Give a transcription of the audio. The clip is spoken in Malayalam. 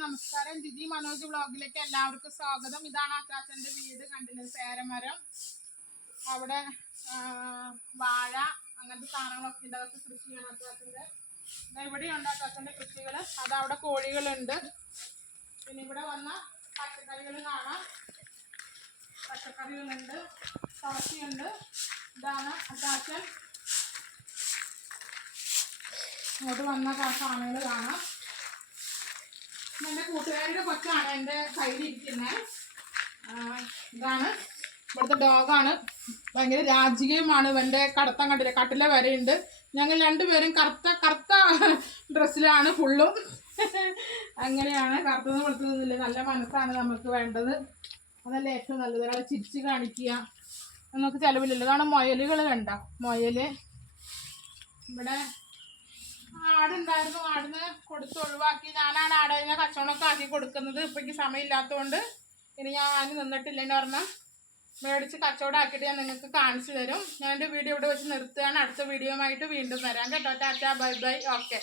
നമസ്കാരം. ജിജി മനോജ് വ്ളോഗിലേക്ക് എല്ലാവർക്കും സ്വാഗതം. ഇതാണ് അച്ചാച്ചൻ്റെ വീട്. കണ്ടില്ലേ, സേരമരം, അവിടെ വാഴ അങ്ങനത്തെ സാധനങ്ങളൊക്കെ ഉണ്ട്. അതൊക്കെ കൃഷിയാണ് അച്ചാച്ചൻ്റെ. ഇവിടെയുണ്ട് അച്ചാച്ചൻ്റെ കൃഷികൾ. അതവിടെ കോഴികളുണ്ട്. പിന്നെ ഇവിടെ വന്ന പച്ചക്കറികൾ കാണാം. പച്ചക്കറികളുണ്ട്, തുളസിയുണ്ട്. ഇതാണ് അച്ചാച്ചൻ. ഇങ്ങോട്ട് വന്ന സാധനങ്ങൾ കാണാം. എൻ്റെ കൂട്ടുകാരുടെ കൊച്ചാണ് എൻ്റെ കയ്യിലിരിക്കുന്നത്. ഇതാണ് ഇവിടുത്തെ ഡോഗാണ്. ഭയങ്കര രാജകീയമാണ്. ഇവൻ്റെ കടത്തം കണ്ടില്ല, കട്ടില വരെയുണ്ട്. ഞങ്ങൾ രണ്ടുപേരും കറുത്ത ഡ്രസ്സിലാണ് ഫുള്ളും. അങ്ങനെയാണ്. കറുത്തത് കൊടുത്തതൊന്നുമില്ല. നല്ല മനസ്സാണ് നമുക്ക് വേണ്ടത്. അതല്ല ഏറ്റവും നല്ലത്. ഒരാൾ ചിരിച്ച് കാണിക്കുക, നമുക്ക് ചിലവില്ലല്ലോ. ഇതാണ് മുയലുകൾ. കണ്ട മുയൽ. ഇവിടെ ആടുണ്ടായിരുന്നു. ആടിന് കൊടുത്ത് ഒഴിവാക്കി. ഞാനാണ് ആടിനെ കച്ചവടമൊക്കെ ആക്കി കൊടുക്കുന്നത്. ഇപ്പം എനിക്ക് സമയമില്ലാത്തതുകൊണ്ട് ഇനി ഞാൻ നിന്നിട്ടില്ല. എന്ന് പറഞ്ഞാൽ മേടിച്ച് കച്ചവടം ആക്കിയിട്ട് ഞാൻ നിങ്ങൾക്ക് കാണിച്ചു തരും. ഞാൻ എൻ്റെ വീഡിയോ ഇവിടെ വെച്ച് നിർത്തുകയാണ്. അടുത്ത വീഡിയോ ആയിട്ട് വീണ്ടും വരാം കേട്ടോ. Tata, bye bye, okay.